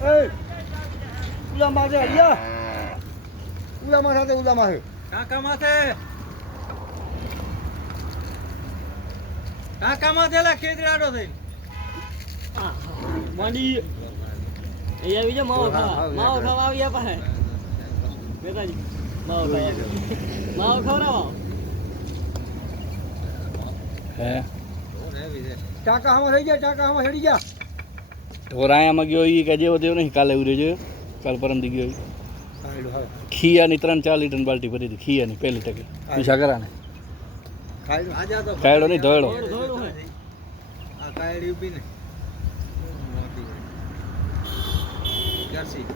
એ ઉલા માથે હરિયા ઉલા માથે કાકા માથે લા ખેતરાડો થઈને મોડી એ આવી જા માવો ખાવા આવ્યા પાસે બેટાજી માવો ખવડાવો હે ટાકા હામાં થઈ ગયા ટાકા હામાં ચડી ગયા ઢોરાયામાં ગયો એ કે જેવો તેવો નહીં કાલે ઉડે જોયો કાલ પરમદી ગયો ખીયાની 3-4 લીટર બાલ્ટી ભરી હતી ખીયાની પહેલી ટકે પૂછા કરા ને કાયડો નહીં ધોયડો આ કાયડી ઉભી ને જર્સી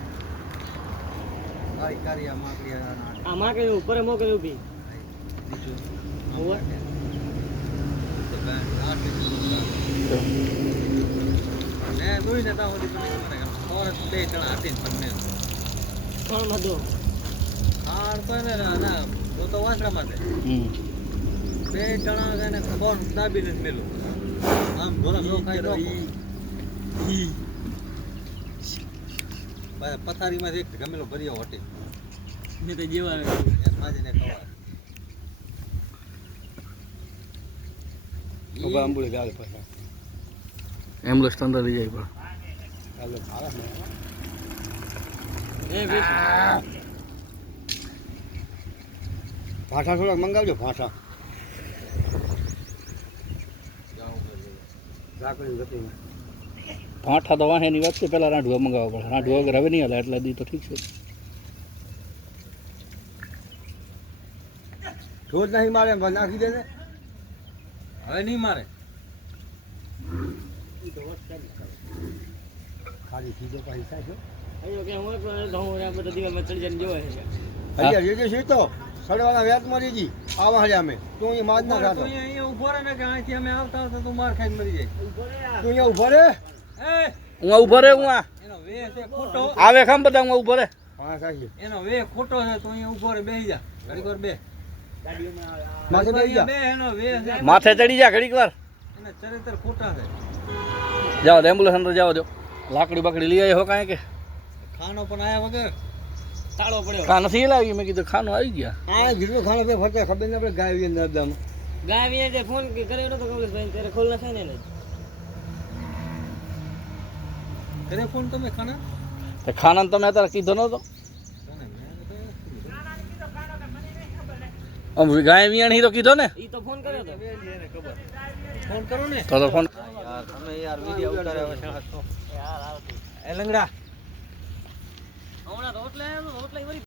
ભાઈ કારિયા માકડિયા આ માં કે ઉપર મોકે ઉભી બીજું હોવે ને જોઈ ને તા હોદી મને ઓર બે જણા હતી તમને કોણ મધો હાર તો ને ના તો વાંસડા માટે બે જણા છે ને કોણ દાબીને મેલું આમ ભોલા નો ખાઈ નો પથારીમાં એક ગમેલો ભર્યો હોટે ને તે જેવા એમ માજીને ખવા ઉભા આંબુડી ગાલ પાછા એમ્બ્યુલન્સ અંદર લઈ જાય પણ ચાલો ખાવા એ બેસ ભાષા થોડાક મંગાવજો ભાષા રાખડી ગતી ભાઠા તો વાહેની વાત છે પેલા રાંઢવા મંગાવવા પડે રાંઢવા વગર હવે નહીં હાલે એટલા દી તો ઠીક છે રોજ નહીં મારે નાખી દે ને હવે નહીં મારે ખાલી સીધો પૈસા છે અયો કે હું ઘઉં રે બધા દીવા માં ચડી જઈને જોવે છે હરિયા જે છે તો સડવાના વ્યાજમાં રીજી આવા હરિયા અમે તું અહીંયા માજ ના ખાતો તું અહીંયા ઉભો રહે ને કે અહીંથી અમે આવતા તું માર ખાઈને મરી જાય તું અહીંયા ઉભો રે હું ઉભો રે હું આ એનો વે છે ખોટો આવે ખમ બધા હું ઉભો રે હા સાચી એનો વે ખોટો છે તું અહીંયા ઉભો રે બેહી જા ઘડીક વાર બે માથે બેસી જા બે એનો વે છે માથે ચડી જા ઘડીક વાર એને ચરિત્ર ખોટા છે જાઓ એમ્બ્યુલન્સ અંદર જાવ દો લાકડી બાકડી લઈ આવ્યો કાંઈ કે ખાનો પણ આયા વગર તાળો પડ્યો કા નથી લાવી મેં કીધું ખાનું આવી ગયા આ ગીરનો ખાનો પે ફરતા ખબર ને આપણે ગાય વી નરદમ ગાય વી જે ફોન કર્યો તો કમલેશભાઈ ત્યારે ખોલ ના થાય ને કરે ફોન તમે ખાના તે ખાના તમે અત્યારે કીધો નતો આમ ગાય વિયાણી તો કીધો ને ઈ તો ફોન કર્યો તો ફોન કરો ને તો ફોન યાર તમે યાર વિડિયો ઉતાર્યા છે યાર આવતી એ લંગડા હમણાં રોટલા વળી